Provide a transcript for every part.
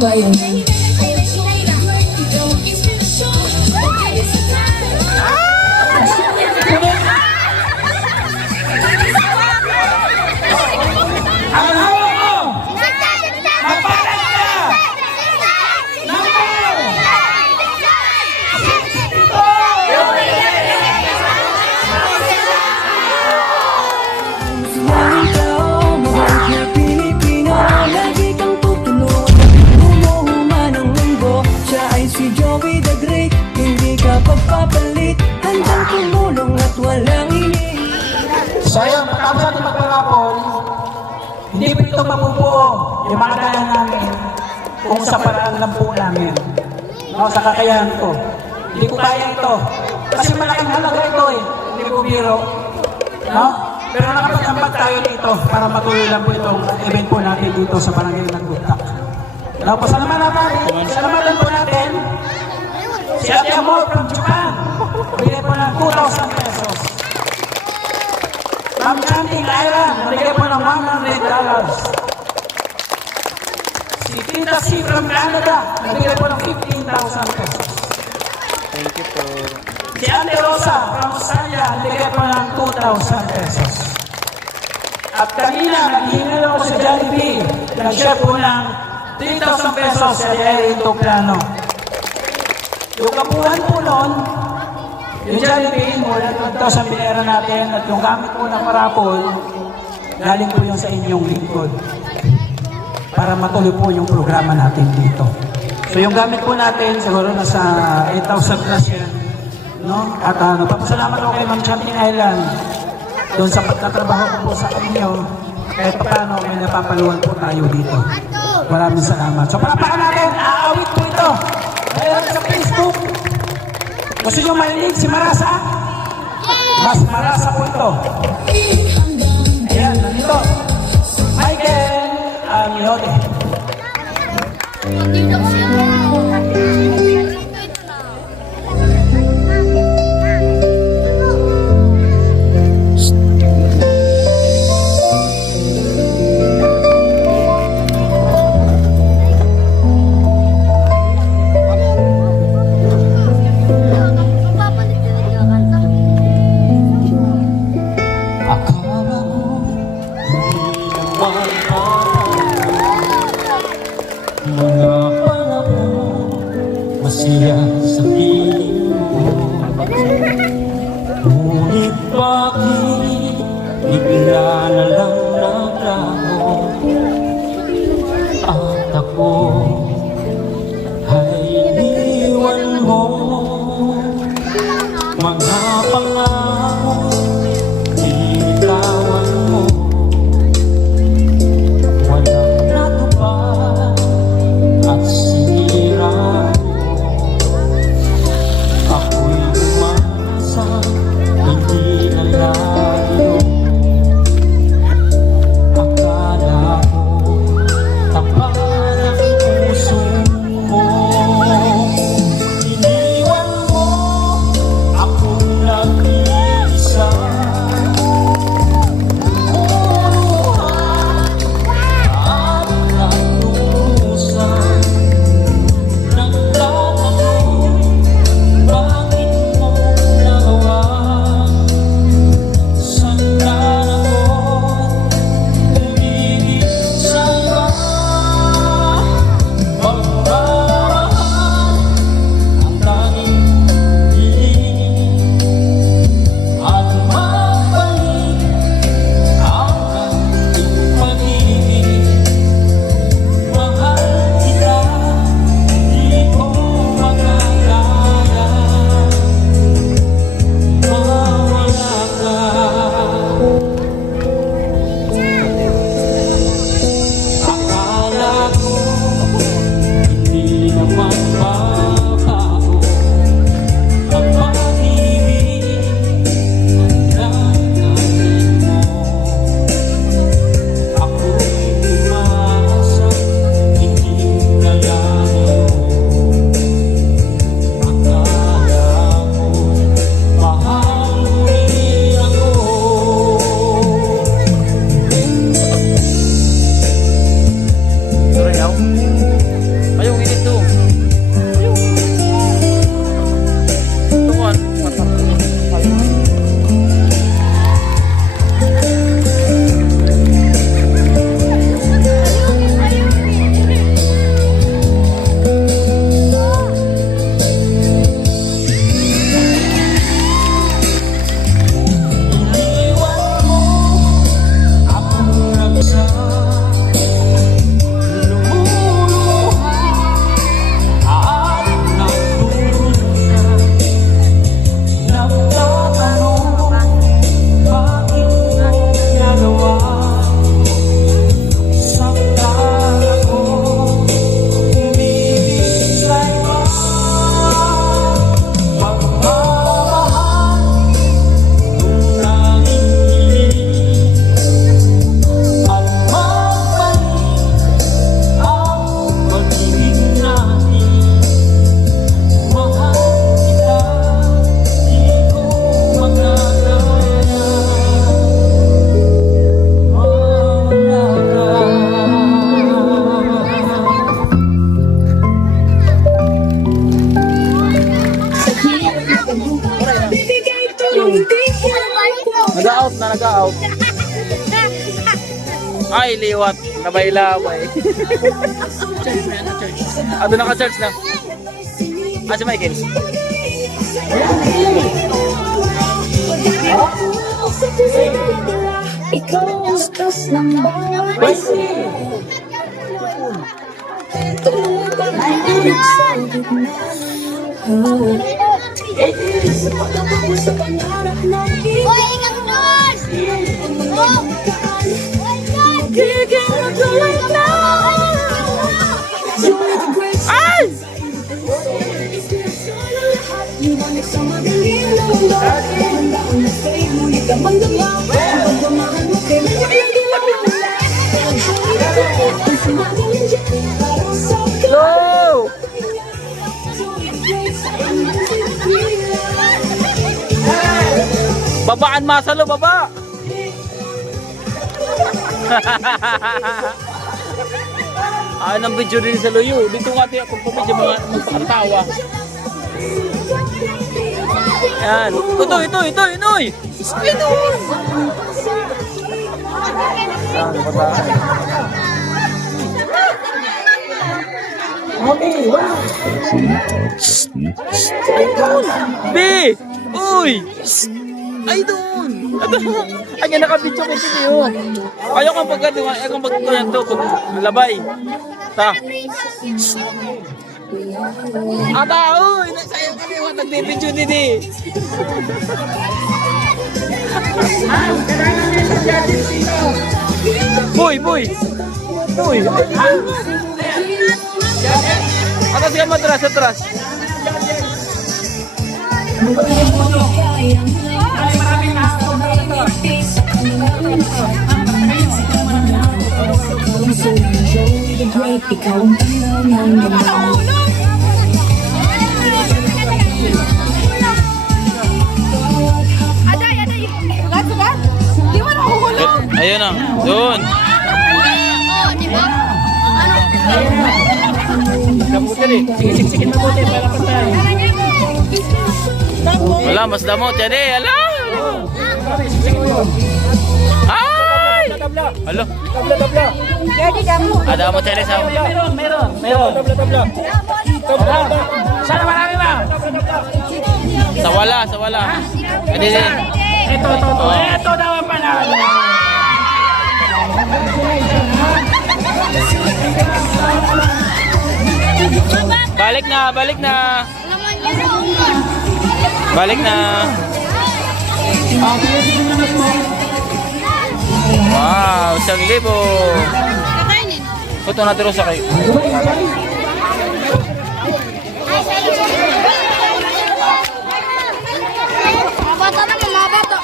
bayan. Ang hawak mo! Mapalat ka! Number! Joey the Great, hindi ka pagpapalit, handang tumulong at walang ini. So ayun, matapos natin magparapol, hindi po ito mabubuo yung mga dala namin kung sa paraan lang po namin. No, sa kakayahan ko. Hindi ko kaya ito. Kasi malaking halaga ito eh. Hindi ko biro. No? Pero nakapag-ambag tayo dito para matuloy lang po itong event po natin dito sa Barangay ng Gutak. No, pasalamatan po natin si Ate Amor from Japan. Bigay po ng 2,000 pesos. Ma'am Chanting Iron, bigay po ng $100. Si Tita C from Canada, bigay po ng 15,000 pesos. Thank you po. Si Ate Rosa from Australia, bigay po ng 2,000 pesos. At kanina, naghihingi ako sa Jollibee, nag-share po ng 3,000 pesos sa Erin Toplano. Yung kapuhan po noon, yung Jollibee, mula 2,000 binera natin at yung gamit po ng parapol, galing po yung sa inyong lingkod. Para matuloy po yung programa natin dito. So yung gamit po natin, siguro nasa 8,000 plus yan. No? At napapasalamat ako kay Ma'am Chanting Island doon sa pagtatrabaho ko po sa inyo. Kahit paano may napapaluan po tayo dito. Maraming salamat. So palapakan natin, aawit po ito. Mayroon sa Facebook. Gusto nyo marinig si Marasa? Mas Marasa po ito. Ayan, nandito. Michael Amiote. Mga panahon, masaya sa piling mo. Ngunit bakit bigla na lang naglaho? At ako ay iniwan mo. Mga pangako, binitawan mo. Walang natupad at sinira mo. Ako'y umasa, hindi nalayo. Ay, liwat. Labay-labay. Doon naka-charge na. Si Michael. Ikaw ang stress ng bawat Tumulong sa gitna sa pangarap natin Giging matulad na Ay! Liwanag sa madilim na mundo Handaan na sa'yo, ngunit ang magdama Ang pagmamahal mo, kailan lagi lang wala Ang sinabi niya dyan, parang sa Go! Babaan masalo, baba! Ang video din sa Loyo. Dito nga tayo kung pumidyo mga magpakatawa. Yan. Itoy! Inoy! Okay, wow. B! Uy! Ay doon! Ay nga nakabidyo ko sila yun. Ayaw kang pagkatuwa. Ayaw kang pagkatuwa to. Labay. Ta. Ata! Uy! Nagsayang kami. Huwag nagbibidyo din eh. Boy! Atas ka matras. Ikaw ang tanaw ng ganda Ayun na. Doon. Siksikin mabuti para patay. Wala, mas damot. Yan eh. Ala! Ay! Alo. Ada mo Teresa. Meron. Sana marami ba? Sa wala. Hindi. Ito daw ang panalo. Balik na. Wow, 1,000. Foto na tiro sa kayo. Mabata na, mabata.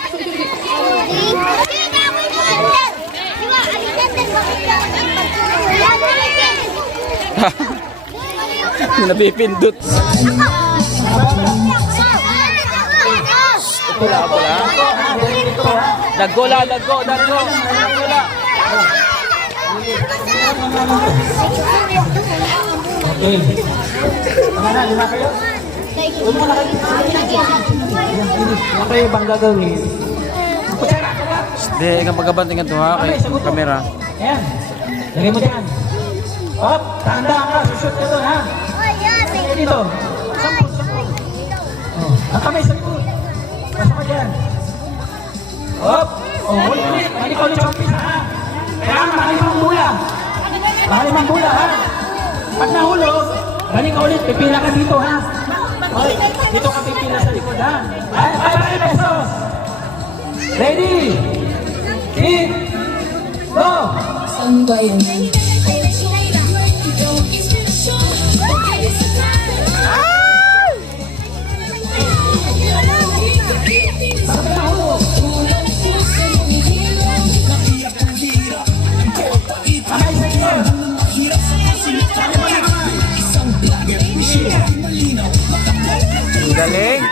Napipindot. Pula. Dagola. Okay. Tama na, lima kayo? Ano kayo bang gagawin? Hindi, kang pagkabanting ito ha, kay kamera. Ayan. Lagay mo dyan. Hop, tandaan ka, sushoot ka doon ha. Dito. Sampul. Oh, ang kamay sa likod. Basta ka dyan. Hop. Oh, ulit. Balik ulit sa umpisa ha. Kailangan makalimang bula. Makalimang bula ha. Pag nahulog, balik ka ulit. Pipila ka dito ha. Okay. Dito ka pipila sa likod ha. 500 pesos. Ready? Eat. Go. Saan ba yan? Galing.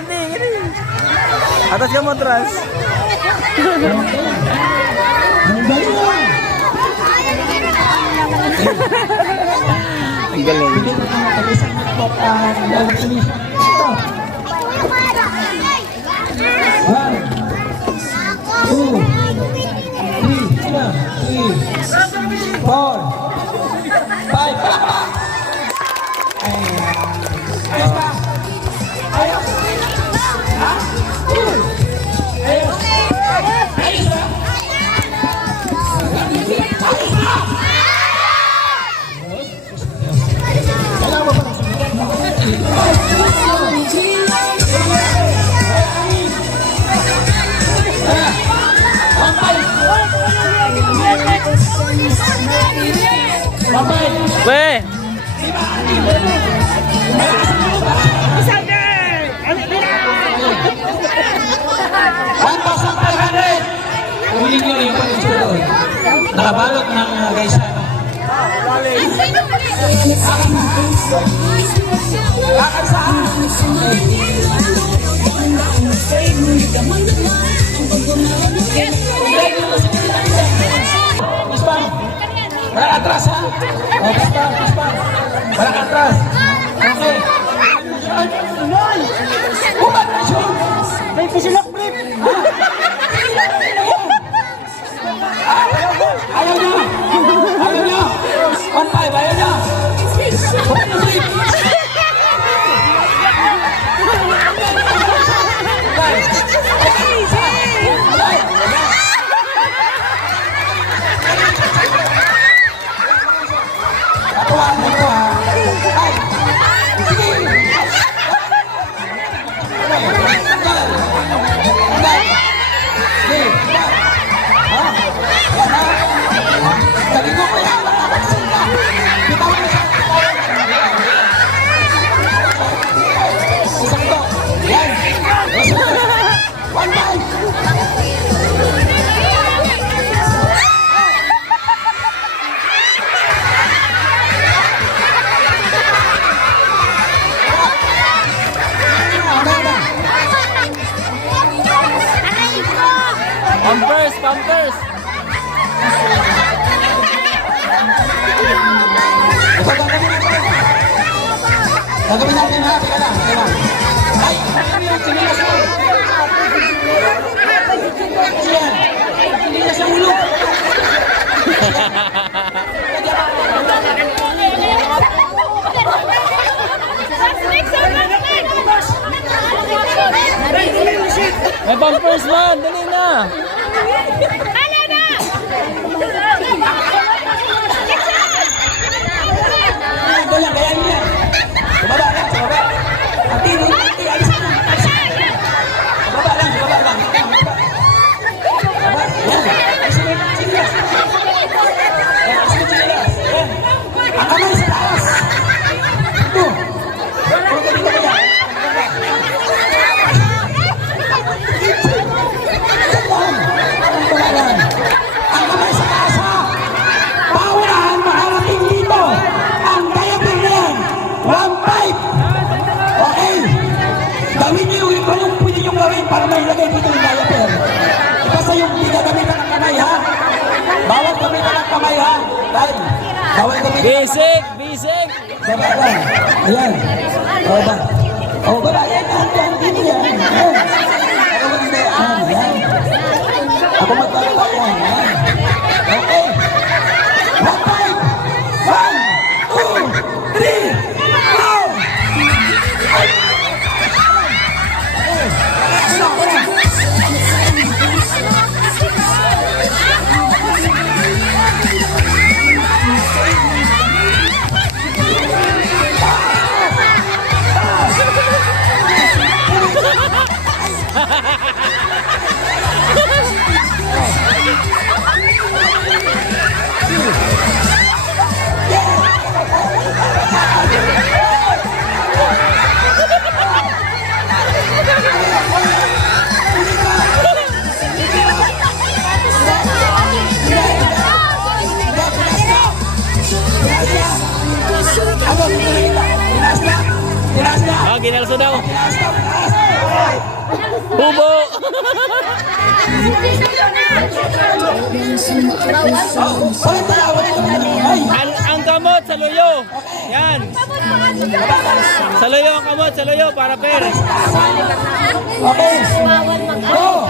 Randy. Gini. Atas ka mo, Trans. Ang galing mo. Ang galing. Bigyan mo ng mag-isang matbot ang dalawang tumisyon. Ito. 1, 2, 3, 4, 5. Ayos ba? Ayos? Ha? Ayos? Ayos ba? Ayos ba? Wala mo ba ng sumunod? Babay! Be! Kunin nyo yung panisyo doon. Nakabalot ng gaisano. Lakad saan? Pispang! Wala ka atras ha? O, pispang, pispang. Wala ka atras. Okay. Bukan na siya! May pisilak brief! Ayaw niya! Ayaw niya! 1-5, ayaw niya! Bukan na brief! Katuwaan mo ito ha! Ay! Sige! Galing mo kaya! Nakakaksin ka! Bitawan mo siya! Isang to! Yan! One time! Pampers! Pampers! Ito, gagawin natin ha, teka lang, teka lang. Ay, sinilas mo. Siyan, sinilas sa ulo. May pampers man! Dali na! Ganyan, ganyan niya. Bumaba lang, bumaba. Ati, ati, alis na. Bumaba lang, bumaba lang. Bumaba, yan. Alis na, sinilas. Alis na, sinilas. Yan. Ang kamay sa taas. Ito. Puro ka dito kaya. Ang tumalan. Ang kamay sa taas ha. Paunahan makarating dito. Ang diaper na yan. 1-5. Okay. Gawin niyo yung anong pwede niyong gawin para mailagay dito yung diaper. Basta yung hindi gagamitan ng kamay ha. Bawal gamitan ng kamay ha. Dahil bawal gamitan ng kamay. Basic! Basic! Baba lang. Ayan. Baba. O, baba. Yan. Yan. Dito yan. Yan. Ako hindi. Yan. Ako magpapala yan. Yan. Okay. 1-5. 1, 2, 3, go! Ano, tinas na? Tinas na? Ah, ginalso daw. Tinas na, tinas. Bubo! Ulit na, ay! Ang kamot sa luyo. Yan. Sa luyo ang kamot, sa luyo para per. Okay. Go!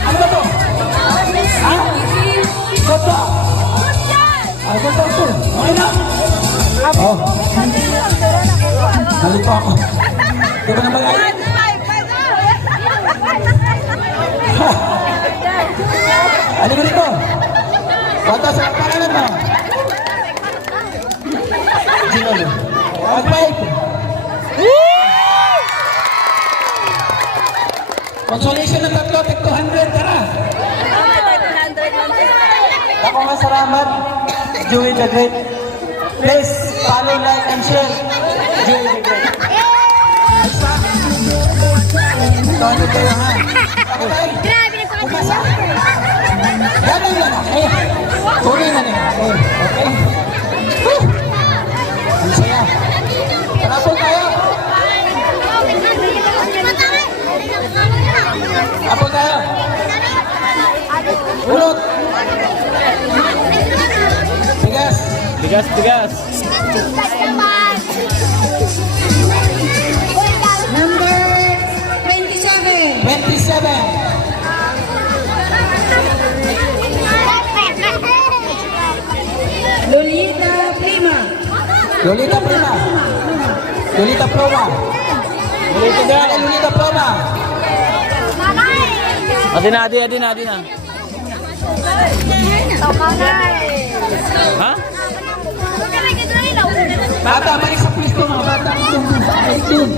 Ano ba to? Ha? Toto! Ay, toto to. Okay na? Oh. Nalito ako. Di ba na magalit? Ano ba nito? Toto, sa pangalan mo? Ginolo. Mag-five. Consolation ng tatlo, tig 200, tara! Ako nga salamat, Joey the Great. Please, follow, like, and share. Joey the Great. Basta, ito kayo ha. Okay? Umasa. Ganun lang ako. Tuloy na niya ako. Okay? Woo! Ang saya. Tara po tayo. Apo tayo. Ulot. Bigas. Bigas, bigas. Number 27. 27. Lolita Prima. Lolita Prima. Lolita Proma. Lolita daw. Lolita Proma. Adi na. Ha? Bata, balik sa pwesto mga bata. Balik dun.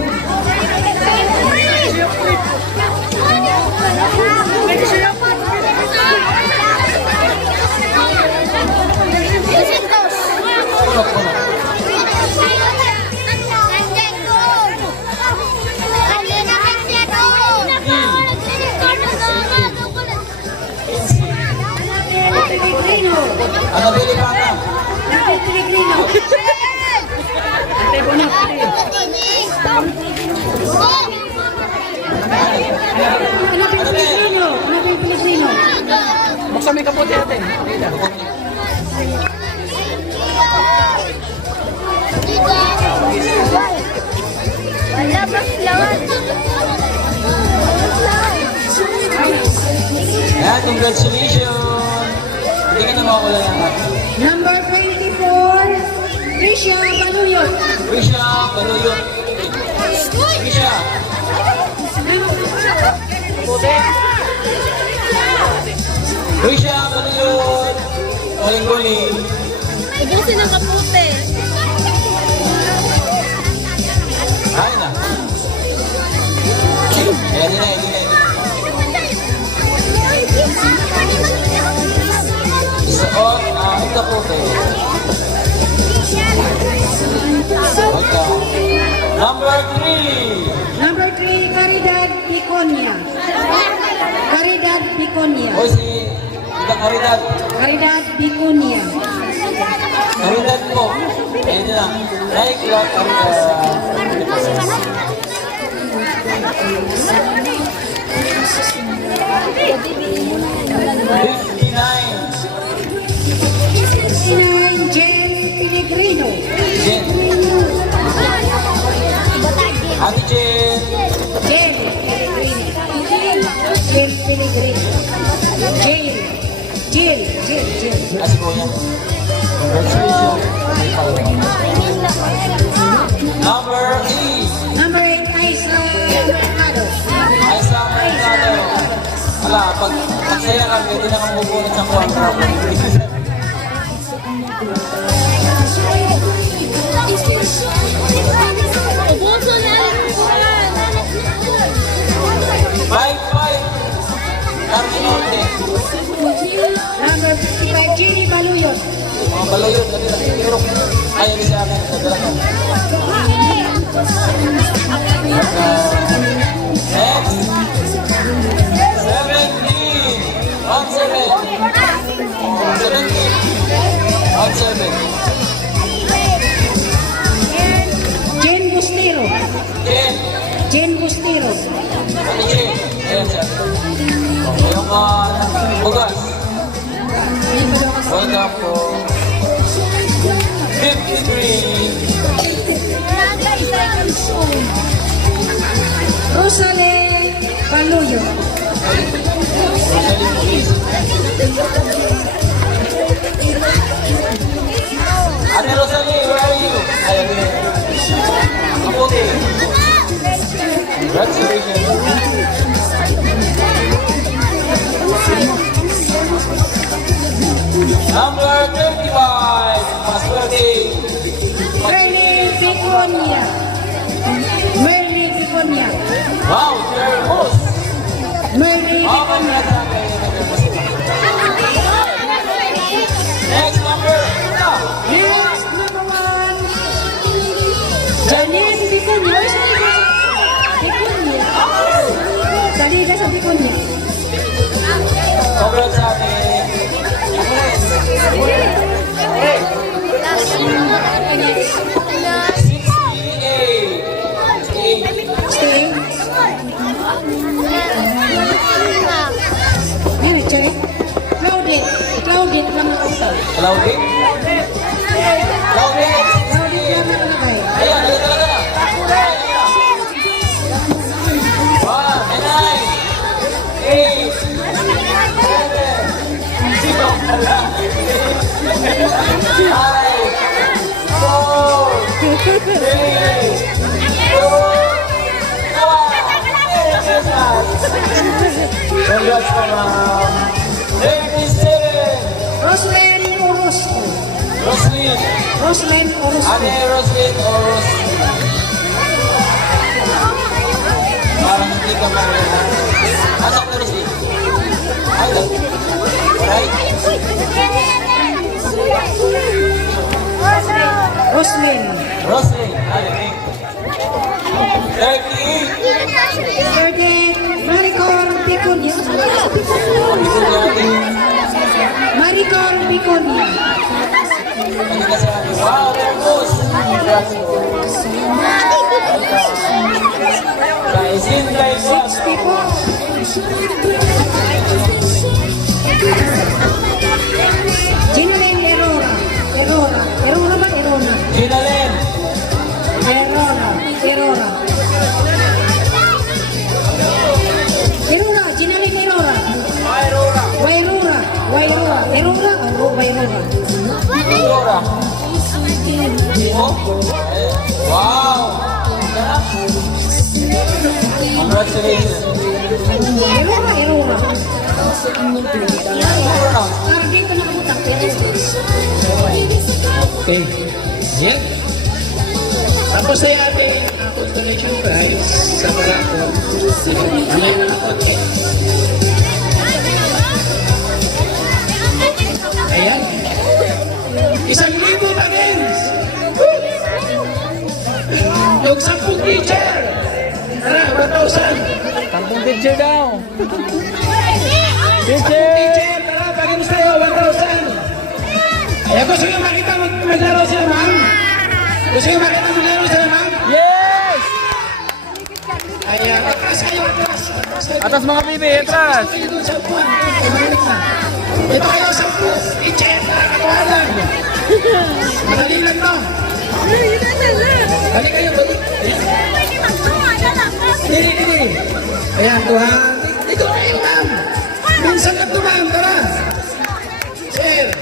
Ano bili bata? Buksan mo yung kapote natin. Yan, congratulations! Hindi ka na mawala ng atin. Number 24. Trisha Baluyot. Risha, Baluyot. Risha. Risha, Baluyot. Guling-guling. Ubusin ang kapote. Ay na. Hindi na. Suot ang kapote. Okay. Number 3. Number 3. Caridad Piconia. Caridad Piconia. O si Ita Caridad. Caridad Piconia. Caridad po. Ayun na. Like lang Caridad. 69. Jen Pellegrino. Jen. Ate Jen. Jen Pellegrino. Jen Pellegrino. Jen. Kasi po yan. Congratulations. Number 8. Number 8. Aisa Mercado. Ay sa Mercado. Wala, pagsaya ka, pwede na kang bubunot sa kuwang. Ubusin na. 5-5. Tarminote. Number 55. Jenny Baluyot. Mga baluyot, lagi na siguro. Ayaw din sa akin. Sadalakan. Next. 17. 1-7. Round 7. Jen Bustero. Jen. Jen Bustero. Ate Jen. Ayan siya. Yung bugas. Welcome po. 53. Rosale Paluyo. Ate Rosalie, where are you? Ayan. Kaputi. Congratulations. Number 35. Maswerte. Merly Piconia. Merly Piconia. Wow, Termos. Merly Wow, Piconia. Next number. Next, number 1. Janine Piconia. Piconia. Salida sa Piconia. Congrats sa atin. 68. Stay. Yan, check. Claudette. Claudette naman ako. Claudie? Claudie! Claudette naman ako. Ayan, dali talaga na. One, nine, eight, seven, sino pala? Five, four, three, two, one. Merry Christmas! Congrats ka, ma'am. 37. Roslyn Orozco. Roslyn. Roslyn Orozco. Ate Roslyn o Ros? Parang hindi ka marinig. Asak na Roslyn. Ayun. Alright. Roslyn. Roslyn. Alright. 38. 13. Maricor Piconia. Ikot natin. Maricor Piconia. Ano ka sa atin? Wow, Termos. Congrats po. Guys, in guys, 64. Ginelene Erora. Erora. Erora ba? Erona. Ginalen. Erora. Erora. Erora. Ginelene Erora. Aurora. Wairora. Wairora. Erora o Wairora? Aurora. Oh. Wow. Congratulations. Erora. Erora. Aurora. Parang dito nakabutak. Okay. Yan. Tapos ay ating consolation prize sa mga ko. Alay na ako. Ayan. 1,000 bagins. Yung 10 teacher. Tara, 1,000. Tampung teacher daw. Teacher, tara, bagins tayo, 1,000. Ayan, gusto nyo makita maglaro sila, ma'am? Gusto nyo makita maglaro sila, ma'am? Yes! Ayan, atras kayo, atras. Atras kayo. Atas mga bibi, atras. Kayo doon sa upuan. Tumalik na. Ito kayo sa upuan. Teacher, nakakatawanan. Madali lang to. Balik kayo, balik. Dili. Ayan, Tuhan. Dito kayo, ma'am. Minsan ka to, ma'am. Tara. Sir.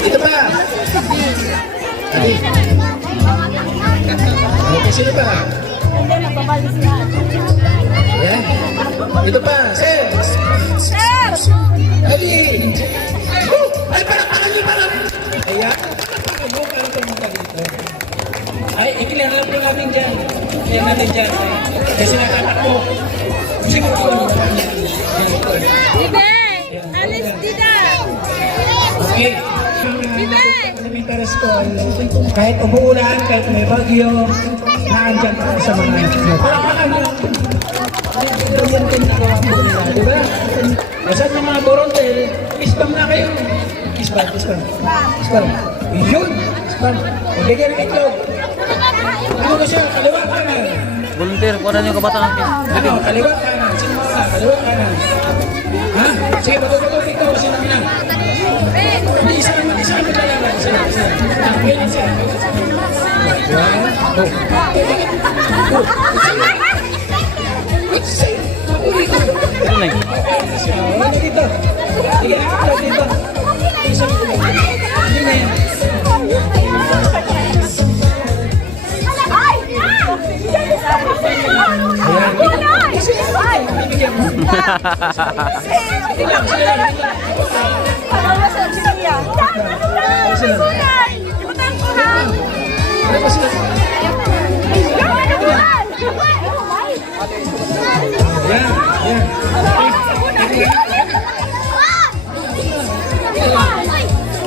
Ito pa. Dali. Okay, sino pa? Ayan. Ito pa. Sir. Dali. Ay, palakpakan niyo pala. Ayan. Palakpakan mo para pumunta dito. Ay, ikilangan po natin dyan. Ikilangan natin dyan. Kasi natatakbo. Siguro ko naman yan. Bibe! Alis dida! Okay. Bibe! Elementary school. Kahit umuulan, kahit may bagyo, naandyan pa sa mga anak nyo. Pero baka nyo, ganyan din nagawa po nila, di ba? Saan yung mga volunteer, ispam na kayo. Ispam. Yun, ispam. Magbigay ng itlog. Ano na siya? Kaliwa kanan. Volunteer, kuha na yung kabataan natin. Ano? Kaliwa kanan. Sino mo ka? Kaliwa kanan. Ha? Sige, matutulog ikaw. Sino na? Hindi, isa naman kailangan. Sino? Ganyan sila. One, go. Ano na yun? Wala dito. Sige, nakakita dito. Isa na dito. Hindi na yan. Bibigyan mo. Ano ba sila? Yan.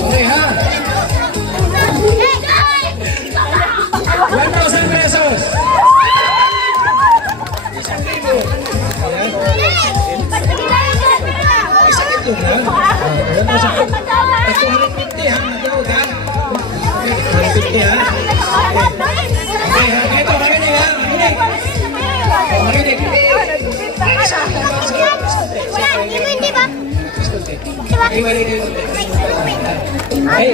Okay, ha? 1,000 pesos. Isang itlog na. 1,000. 250 ha? Nagawag ha? 250 ha? Okay ha? Ito, makinig ha? Makinig. Hey,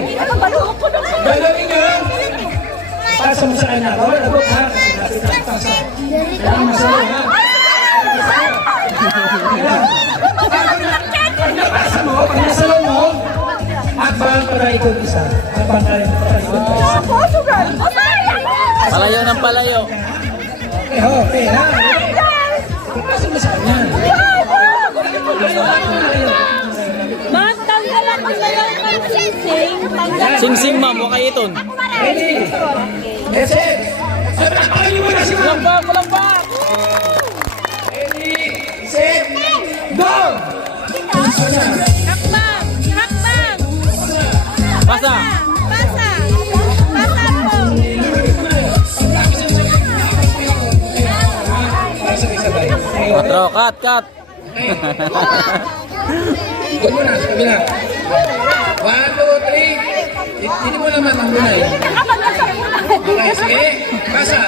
galawin nyo. Pasa mo sa kanya. Bawal abot ha? Pasa. Kailangan masaya ha? Pag napasa mo, pag nasalaw mo, akbang para ikot isa. Akbang para ikot isa. Palayo ng palayo. Okay ha? Pasa mo sa kanya. Tanggalan mo na lang ng sing-sing. Sing-sing ma'am, huwag kayo iton. Ready? That's it. Pakainin mo na si ma'am. Kulang pa! Ready, set, go! Hakbang! Hakbang! Pasa! Pasa! Pasa po! Patro, cut! Ikot mo na, sa kabila. 1, 2, 3. Hindi mo naman ang gunay. Okay, sige. Pasa.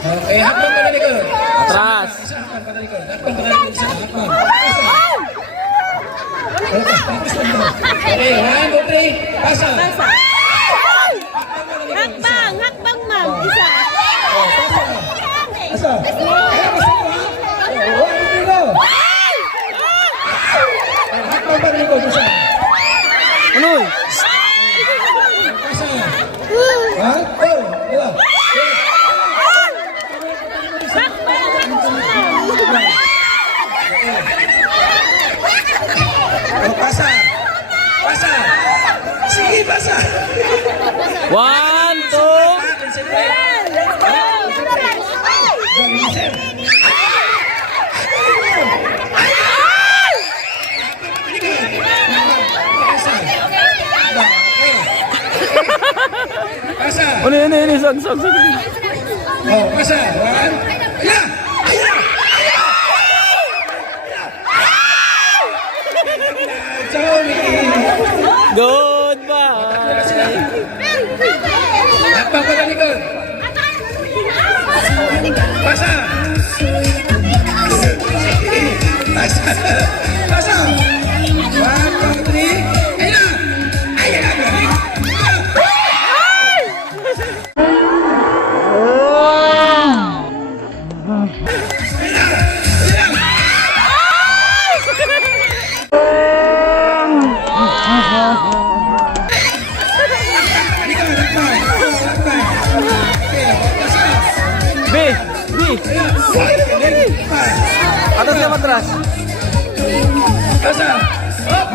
Okay, hakbang pa na likod. Atras! Isa, hakbang pa na likod. Hakbang pa na likod. Isa, hakbang. Okay, 1, 2, 3. Pasa. Hakbang! Hakbang, ma'am! Isa! Pasa. Hakbang pa na likod. Isa. Ano? Pasa. 1, 2, 3. Oh, pasa. Pasa. Sige, pasa. 1, 2, Pasa. Ano, sag. Oh, pasa. 1. Ayan! Sorry. Goodbye! Hakbang pa na likod. Pasa. Pasa. Pasa. 1, 2, 3. Ayan na. Ayan na. B! Atas ka matras! Pasa. Hop.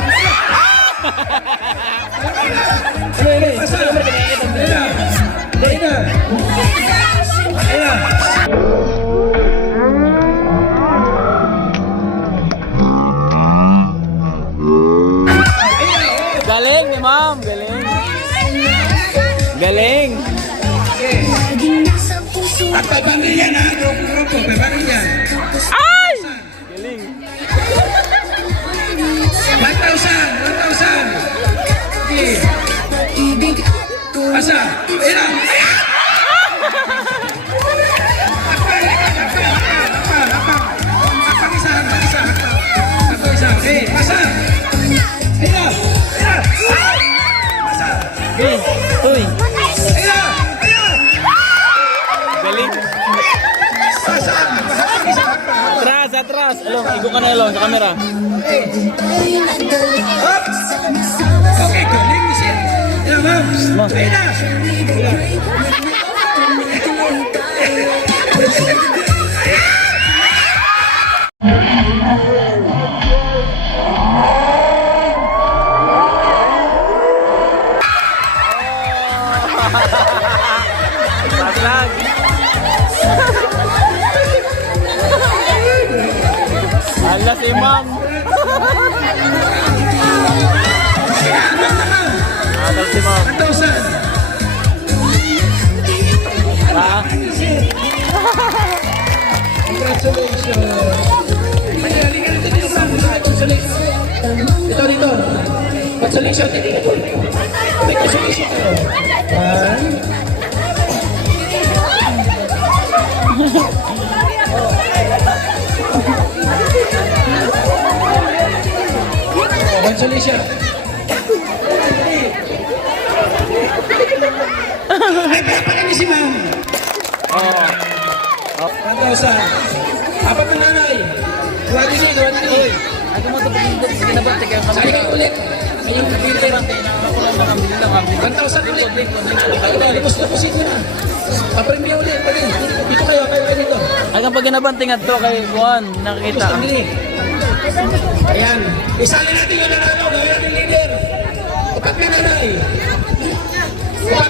Pasa. Ayan na. Ayan na. Galing ni ma'am! Galing! Lagi nasa puso At pabangin yan ha, grupo, pabangin yan. Ay! Galing. 1,000. Okay. Asa? Ayan na. Hakbang isa. Okay, asa? Ayan na. Asa? Okay. Uy. Ayan na. Galing. Asa? Hakbang isa. Atras, atras. Along, igo ka na Along sa camera. Okay, galing ni siya. Ayan na, ma'am. Ayan na. Tatlag. Ala si ma'am. Atal si ma'am. 1,000. Ha? Congratulations. Ito dito. Congratulations. May congratulations kayo. Congratulations. Ay, pala si ma'am. Oo. 1,000. Apat na nanay. Gawa din. Ako mo ito pag-ibig na ba? Teka, Sali ka ulit. ayun, kapilay lang tayo na ako lang nakabili lang. 1,000 ulit. Limos na posito na. Papremya ulit. Dito kayo dito. Hanggang pag ginabantingan to kay Juan, nakikita. Gusto nili. Ayan. Isali natin yung nanalo. Gawin natin leader. Upat ka nanay. Gawa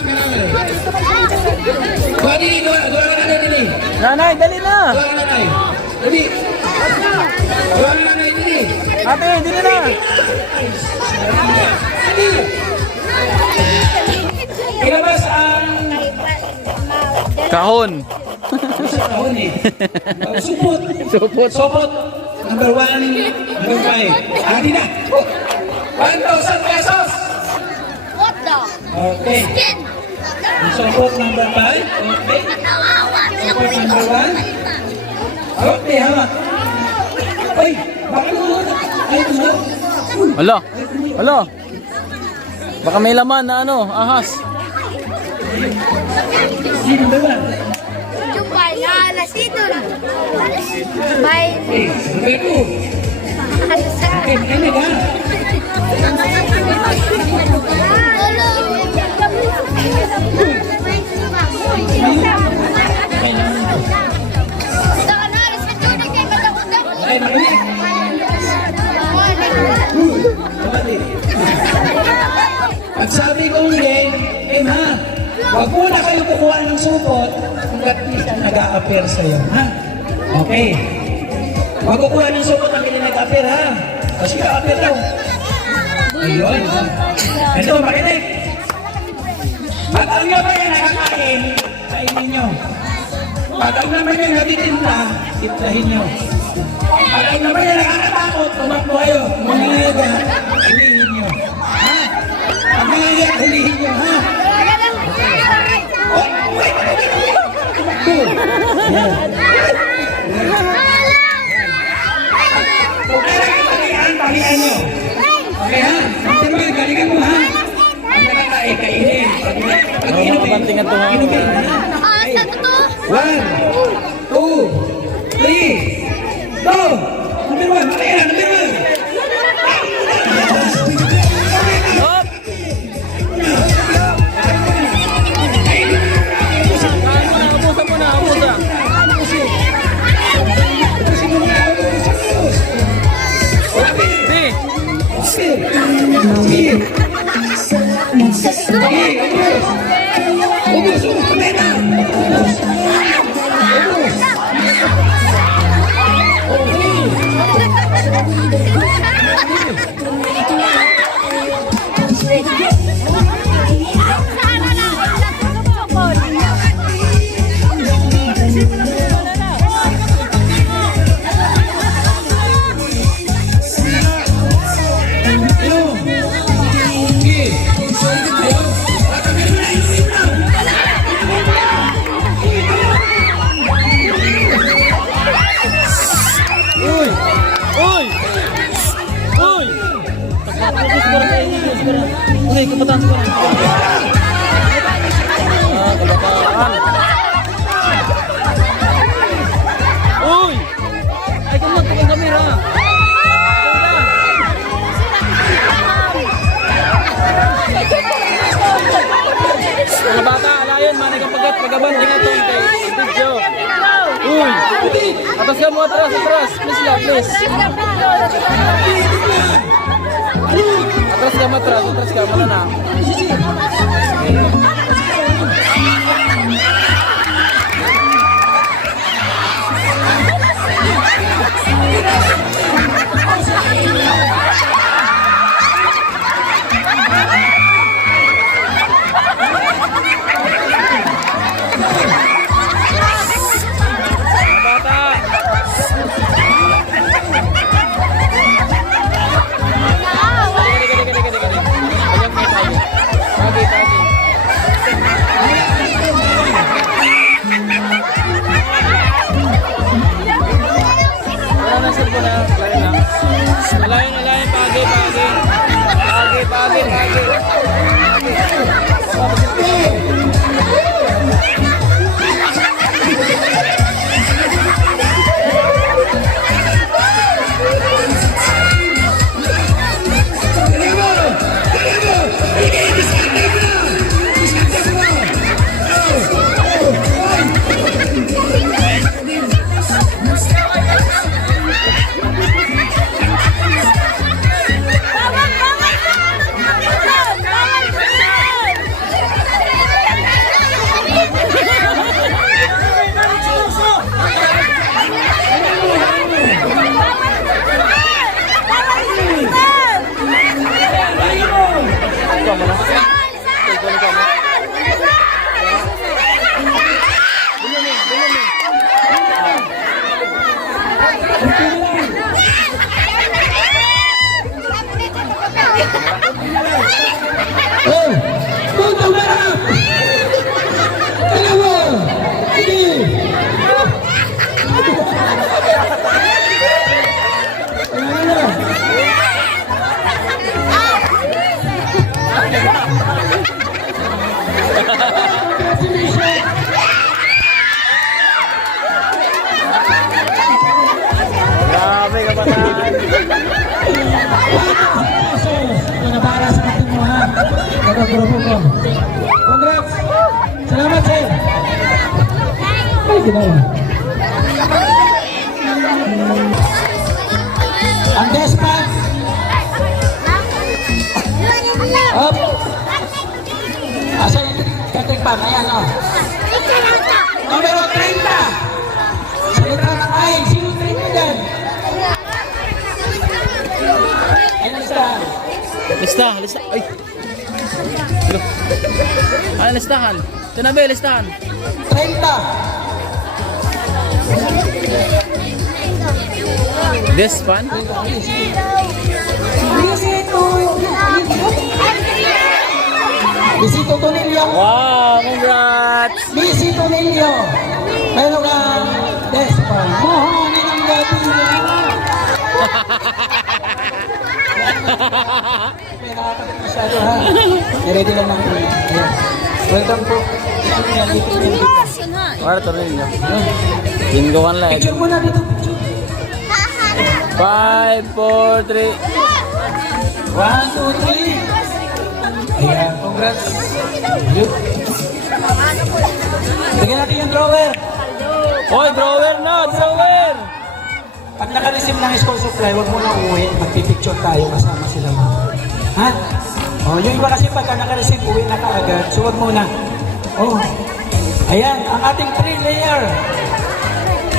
din. Gawa ka nanay din. Nanay, dali na! Gawa ka nanay. Dali. Gawa ka nanay din. Ate, dali na! Dali. Ilabas ang Kahon! kahon eh. Supot. Supot. Number 1, number 5. Adi na. 1,000 pesos. What the? Okay. Supot number 5. Okay. Supot number 1. Okay, ha. Ay, bakit mo? Ay, ito. Hala! Hala! Baka may laman na ano, ahas. Number 1. Jumpai, alas itu. Baik. Okay, number 2. Okay, ini ha. Okay, makinig. At sabi kong game ha, wag muna kayo kukuha ng supot hanggat di ka nag-a-appear sa'yo, ha? Okay. Wag kukuha ng supot ang hindi nag-a-appear, ha? Kasi ka-appear daw. Ayun. Ito, makinig. At ang naman yung nakakain, kainin nyo. Pag ang naman yung natitinda, titlahin nyo. Pag ang naman yung nakakatakot, tumakbo kayo. Mangingiga, hulihin nyo. Ha? Pag mangingiga, hulihin nyo, ha? Oh, wait! Tumakbo! Yan. Kung kailangan palihan nyo. Okay, ha? Pagtirman, galingan mo, ha? Ang nakakain, kainin. Pag inumin, Kabantingan to, ha? inumin, ha? Ah, satu tuh. 1, 2, 3, go! Number 1, makaya na, number 1! Hop! Abusan mo na, abusan. Di! kabataan sa kanan. Kabataan. Uy! Ay, kumot ang kamera. Mga bata, alayon, manay kang pagaban, tingnan ito, video. Uy! Atas ka mo, atras. Please lang, please. Atras ka, mana na. Alayin, pagi. Grabe kabataan. Ito na para sa ating mga grupo ko. Congrats! Salamat sir! Ay, ginawa. Ang despat. Up. Asa yung katikpan? Ayan o. Numero 30. Salita ng ay. Sino 30 dyan? Ayun lista. Lista. Ay. Ay, listahan. Tinabi, listahan. 30. This one? Bisito Tonilio. Wow, congrats! Bisito Tonilio. Meron kang Despan. Mohonin ang gabi. Pinakatakot masyado ha. I-ready lang ng ayan. Welcome po. Wala to rin nyo. Lingguan lang. Picture mo na dito. 5, 4, 3. 1, 2, 3. Ayan, congrats. Yun. Tignan natin yung drawer. Oy, drawer na! Drawer! Pag naka-receive ng school supply, huwag mo na uuwi. Magpipicture tayo kasama sila mga. Ha? Oh, yung iba kasi pagka naka-receive, uwi na kaagad. So huwag muna. Oh. Ayan, ang ating 3-layer.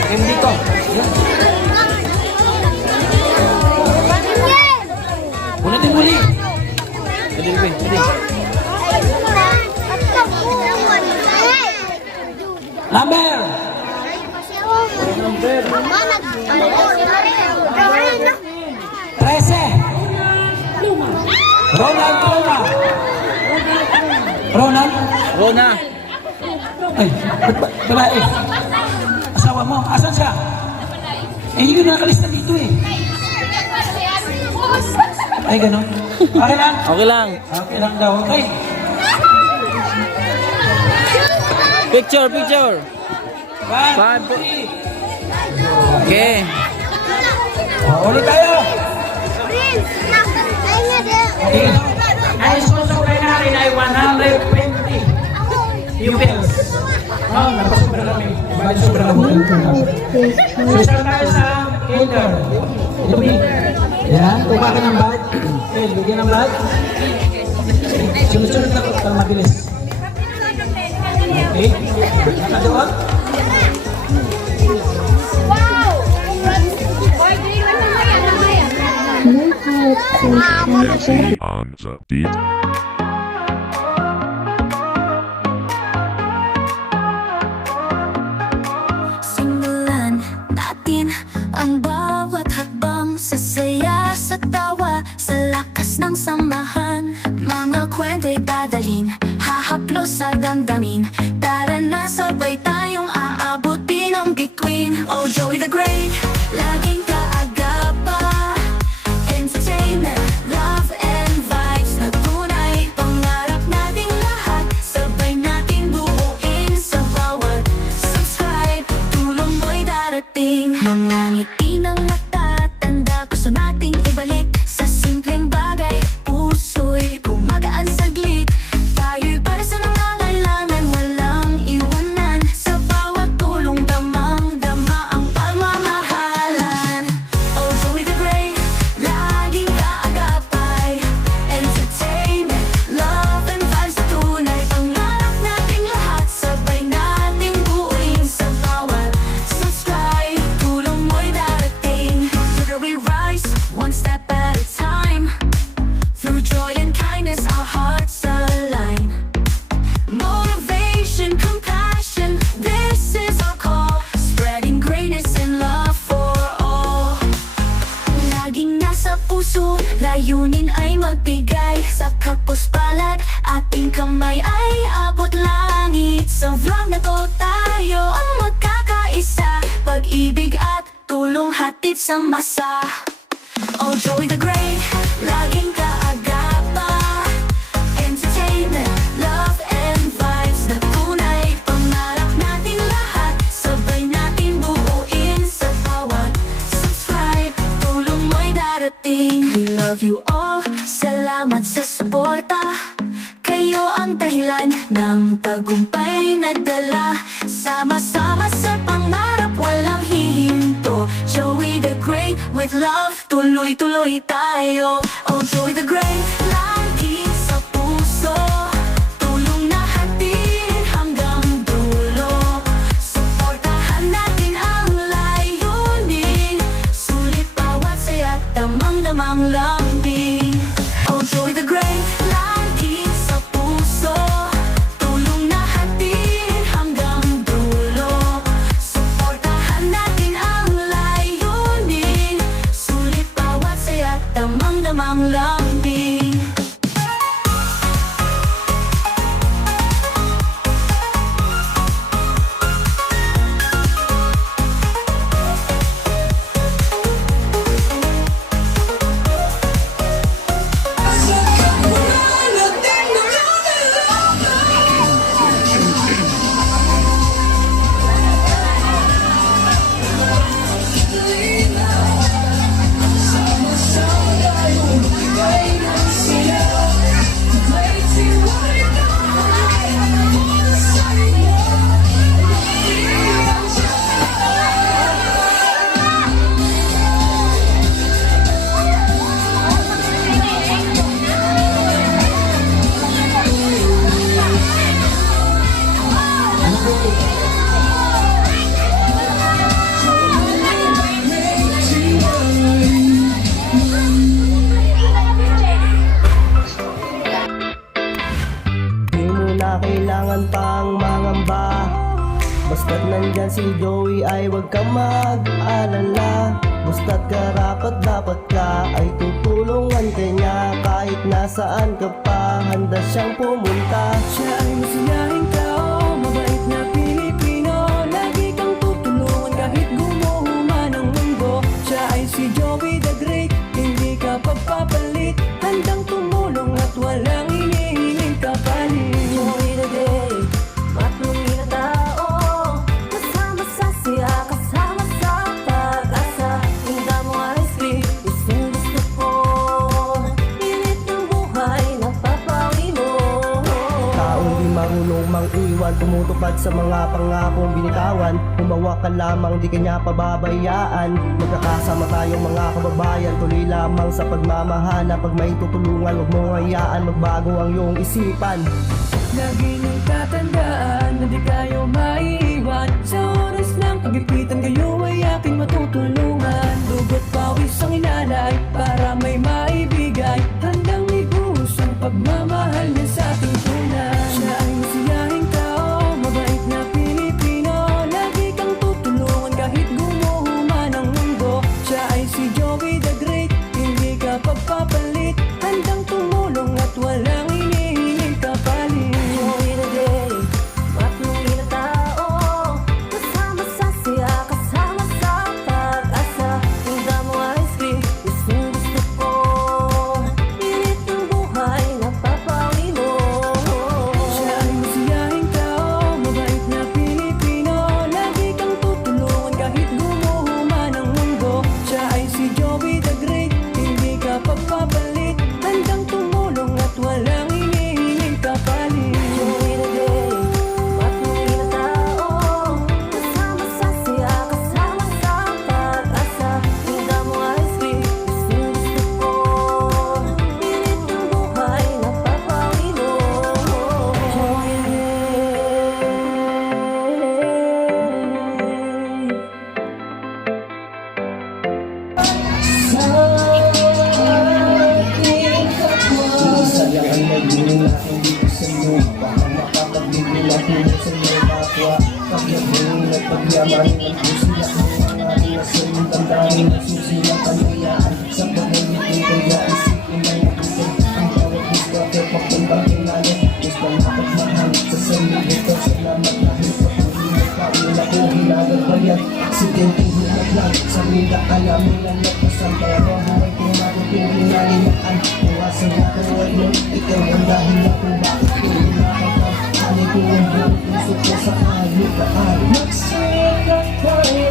Game dito. Ayan. Unatin muli. Pwede. Number. Number. 13. Ronald. Ronald. Rona. Ay, babae. Asawa mo. Asan siya? Eh, yun yung nakalista dito eh. Ay, ganon. Okay lang? Okay lang. Okay lang daw. Okay. Picture, picture. 1, Five. 2, 3. Okay. Ulit tayo. Okay. Ang sponsor kayo natin ay 120 pupils. Oh, napasubra kami. Bali sobra na po. So, start tayo sa kinder. Ito B. Yan, tuka ka ng bag. Okay, bigyan ng bag. Sunod-sunod na po para mabilis. Okay. Nakagawa. On the beat. Simulan natin ang bawat hakbang sa saya, sa tawa, sa lakas ng samahan. Mga kwento'y dadalhin, hahaplos sa damdamin. Tara na, sabay tayong aabutin ang bituin. Oh, Joey the Great, laging kaagapa. Entertainment, love and vibes na tunay. Pangarap nating lahat, sabay nating buuin sa bawat subscribe. Tulong mo'y darating. Mga ngiti ng natatanda, gusto nating ibalik. Sa simpleng bagay, puso'y gumagaan saglit. Tayo'y para sa nangangailangan, walang iwanan. Sa bawat tulong, damang-dama ang pagmamahalan. Oh, Joey the Great, laging kaagapay. Entertainment, love and vibes na tunay. Pangarap nating lahat, sabay nating buuin sa bawat subscribe. Tulong mo'y darating. Together we rise, one step at a time. Through joy and kindness, our hearts align. Motivation, compassion, this is our call. Spreading greatness and love for all. Laging nasa puso, layunin ay magbigay. Sa kapos palad, ating kamay ay abot langit. Sa vlog na to, tayo ang magkakaisa. Pag-ibig at tulong hatid sa masa. Oh, Joey the Great, laging kaagapa. Entertainment, love and vibes na tunay. Pangarap natin lahat, sabay natin buuin sa bawat subscribe. Tulong mo'y darating. We love you all, salamat sa suporta. Kayo ang dahilan ng tagumpay na dala. Sama-sama sa pangarap, walang hihinto. Joey the Great, with love, tuloy-tuloy tayo. Oh, Joey the Great, lagi sa puso. Tulong na hatid hanggang dulo. Suportahan natin ang layunin. Sulit bawat saya, damang-damang lambing. Oh, Joey the Great, lagi sa puso. Tulong na hatid hanggang dulo. Suportahan natin ang layunin. Sulit bawat saya, damang-damang lambing. Di mo na kailangan pang mangamba. Basta't nandyan si Joey ay huwag kang mag-alala. Basta't karapat dapat ka ay tutulungan ka niya. Kahit nasaan ka pa, handa siyang pumunta. Siya ay masiyahing tao, mabait na Pilipino. Lagi kang tutulungan kahit gumuho man ang mundo. Siya ay si Joey the Great, hindi ka pagpapalit. Handang tumutupad sa mga pangakong binitawan. Humawa ka lamang, di kanya pababayaan. Magkakasama tayong mga kababayan, tuloy lamang sa pagmamahala. Pag may tutulungan, huwag mong hayaan magbago ang iyong isipan. Lagi niyong tatandaan na di kayo maiiwan. Sa oras ng pagipitan kayo ay aking matutulungan. Dugot pawis ang inalay para may maibigay. Handang ibuhos ang pagmamahal niya sa ating tunay. Siya ay masiyahing tao, mabait na Pilipino. Lagi kang tutulungan kahit gumuho man ang mundo. Siya ay si Joey the Great, hindi ka pagpapalit. Handang tumulong at walang hinihinging kapalit. Joey the Great, matuloy na tao. Kasama sa siya, kasama sa pag-asa. Tinda mo ice cream, gustong gusto ko. Pilit ng buhay, napapawi mo. Siya ay masiyahing tao, mabait na Pilipino. Lagi kang tutulungan kahit gumuho man ang mundo. Siya ay si Joey the Great, hindi ka pagpapalit. Handang tumulong at walang hinihinging kapalit. Joey the Great, matuloy na tao. Kasama sa siya, kasama sa pag-asa. Tinda mo ice cream, gustong gusto ko. Pilit ng buhay, napapawi mo. Joey the Sayang na din na hindi ko sa iyo. Baka makapagbigil ako sa iyo kapwa. Pagyabing at pagyamanin ang puso na mga na sa iyong tandaan. Nasusilang kanayaan sa pagalitin kaya isipin na nabutin. Ang bawat gusto at papuntang kinalit. Gusto na pagmahal sa sarili ko. Salamat na rin sa pagmimay ka. Wala ko hinagagbayad. Sidenting hinaglag. Sa wila alam nila na kasambay. Pero kung matutuloy na linaan. Iwasan na kawal mo. Ikaw ang dahil na kung bakit ko nakakal. Hanay ko ang buong puso ko sa kalutaan. Magsikat tayo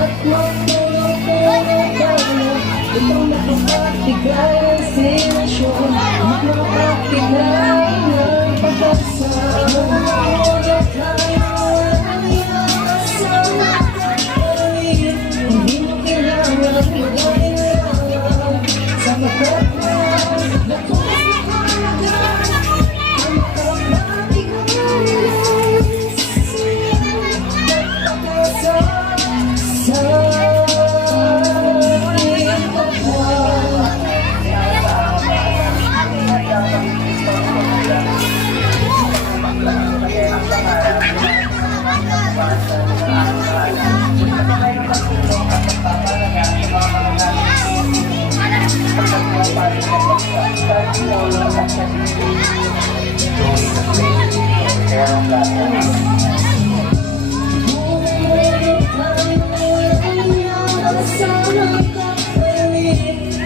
at magtulog-tulog tayo. Ikaw na tumatigay ang sinasyon. Magmapakigay ng pag-asa. Magmamulog tayo ang iyasa. Hindi mo kailangan pinag-ilangan. Sa pagkakal, natuloy ko na ang pagkakasa sa ating kapwa.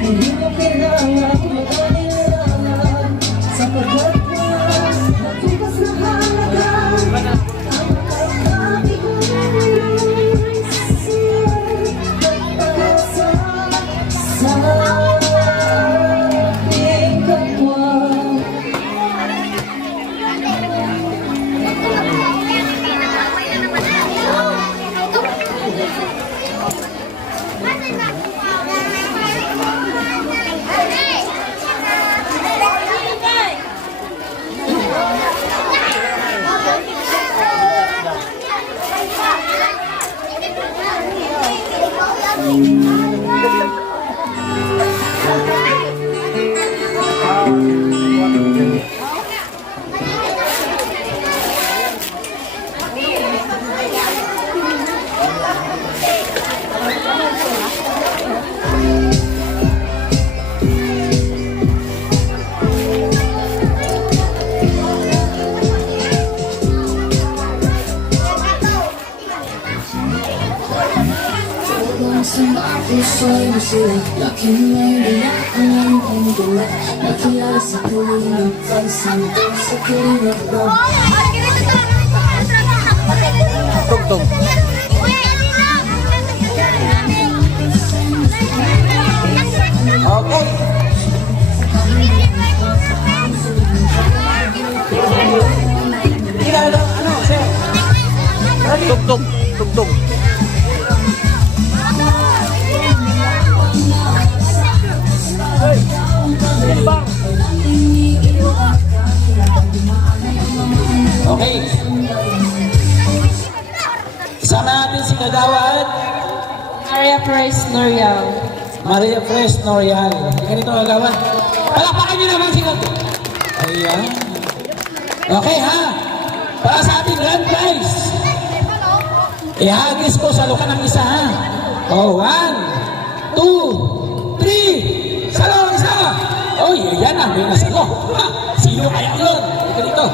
Hindi mo kailangan mag-alala. Sapagkat natupas na halaga ang pagkakabigay sa ating kapwa. Puso'y masila, laking may dinaanan ang dula. Nakilala sa tuloy ng pagsanto sa kirap ko. Tugtog. Okay. Kilala, ano, sir? Tugtog. Tugtog. Okay. Sama natin si Kagawad Maria Price Norial. Maria Fresh Norial. Ganito Kagawad. Palakpakan niyo naman sila. Ayan. Okay ha. Para sa ating grand prize. Ihagis ko sa luka ng isa ha. Oh, 1, 2, 3. Salo, isa. Oh, yan na. May nasalo. Ha? Sino kaya yun? Dito dito.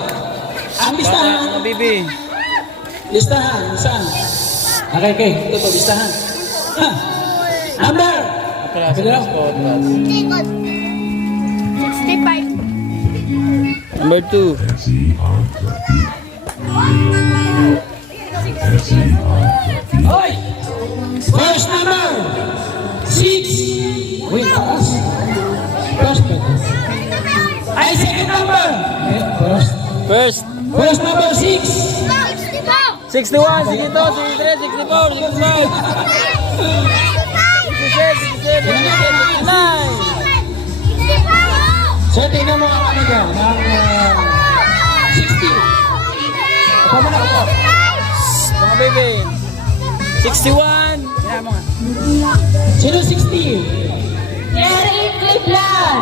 Ang listahan. Bibi. Listahan. Saan? Okay, okay. Ito, listahan. Ha? Number. Sige lang. 65. Number 2. Hoy! First number. 6. Wait, taas. First number. Ay, second number. Okay, first. First. First number 6. 61, 62, 63, 64, 65, 66, 67, 69. So, tingnan mo ang ano dyan, ng 60. Ako mo na ako. Mga baby. 61. Yan mga. Sino 60? Gary Cleveland.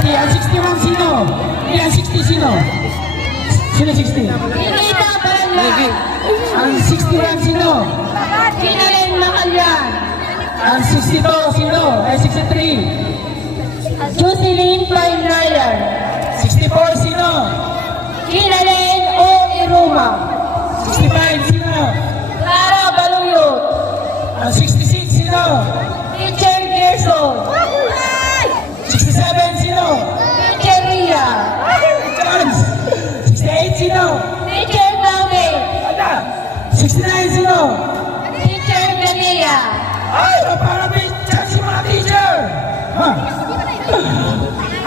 60. Ang 61 sino? Ang 60 sino? Sino 60? Pinita Barangay. Ang 61 sino? Kinalen Makalyan. Ang 62 sino? Ay 63. Jocelyn Prime Ryder. 64 sino? Kinalen O. Iruma. 65 sino? Clara Baluyot. Ang 66 sino? Teacher Gerson. 67 sino? Teacher Ria. Chance! 68 sino? Teacher Tauge. Ada! 69 sino? Teacher Galia. Ay, para may chance yung mga teacher! Ha?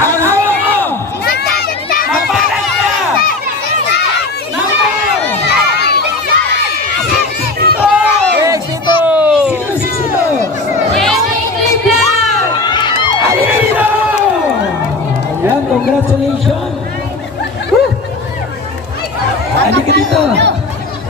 Ang hawak mo! Mapalat ka! Number! 62. Sino 62? Gary Cleveland. Halika dito! Ayan, congratulations! Woo! Halika dito!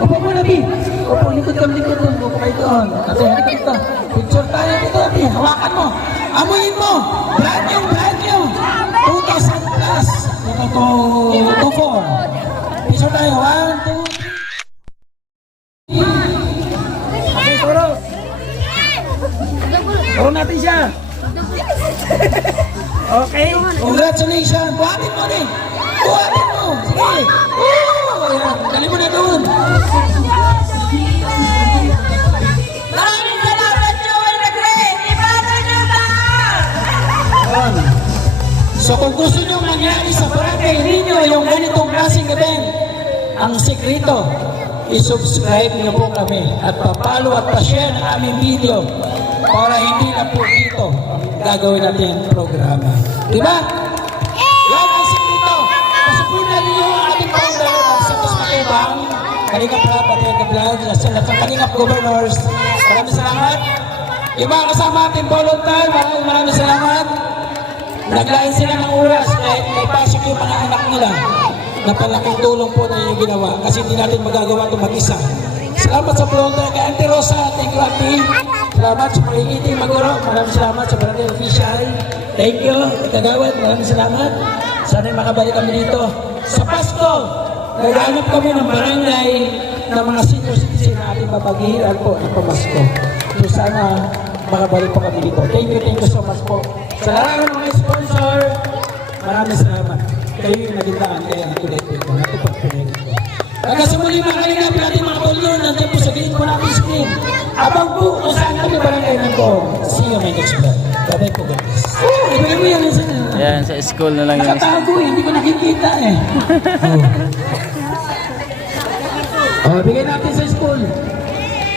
Opo mo na, Bi! Opo, likod ka, likod ka. Opo kayo doon. Ate, halika dito. Picture tayo dito, Ate. Hawakan mo. Amuyin mo. Brand new, brand new. 2,000 plus. Ito to 4. Picture tayo. 1, 2, 3. Okay, turo. Turo natin siya. Okay. Congratulations. Buhatin mo rin. Buhatin mo. Sige. Ayan. Dali mo na doon. Maraming salamat, Joel Nagre. Ibado niyo ba? So kung gusto nyo mangyari sa barangay ninyo yung ganitong klaseng event, ang sekreto, i-subscribe nyo po kami at pa-follow at pa-share ng aming video para hindi na po dito gagawin natin ang programa. Diba? Yan ang sekreto. Masupunan niyo ang ating founder at sa Kusmakibang, Kalingap Rap at Kalingap Vlog, sa Kalingap Governors. Maraming salamat. Yung mga kasama ating volunteer, maraming salamat. Naglain sila ng oras kahit may pasok yung mga anak nila. Napalaking tulong po na yung ginawa kasi hindi natin magagawa ito mag-isa. Salamat sa volunteer kay Auntie Rosa, thank you Auntie. Salamat sa Pangiliting Maguro, maraming salamat sa barangay official. Thank you, Kagawad, maraming salamat. Sana'y makabalik kami dito. Sa Pasko, naghanap kami ng barangay ng mga senior citizen na ating mapaghihiran po ng pamasko. So sana makabalik po kami dito. Thank you so much po. Sa lahat ng mga sponsor, maraming salamat. Kayo yung nagindaan kaya natuloy po ito. Natupad po rin ito. Hanggang sa muli mga kalingap natin mga polyo, nandiyan po sa gate po natin screen. Abang po kung saan kami barangay ng po. See you my next vlog. Bye-bye po guys. Ibigay mo yan sa Yan, sa school na lang yun. nakatago eh, hindi ko nakikita eh. Bigay natin sa school.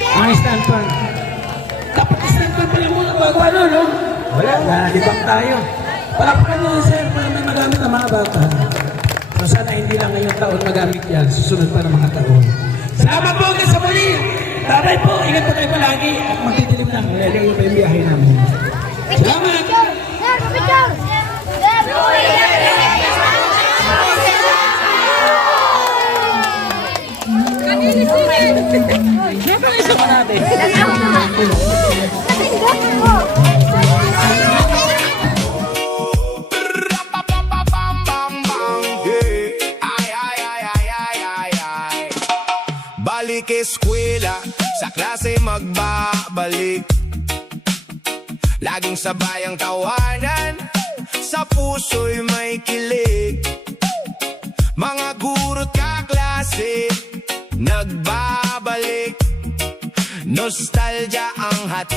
Mga stand fan. Dapat stand fan pala muna bago ano, no? Wala, nalibang tayo. Palakpakan nyo yun, sir, para may magamit ang mga bata. So sana hindi lang ngayong taon magamit yan, susunod pa ng mga taon. Salamat po, hanggang sa muli! Tatay po, ingat po tayo palagi at magdidilim lang. Lalayo pa yung biyahe namin. Salamat! Sir, picture! Isa pa natin. Balik eskwela, sa klase magbabalik. Laging sabay ang tawanan, sa puso'y may kilig. Mga guro't kaklase, nagbabalik. Nostalgia ang hati.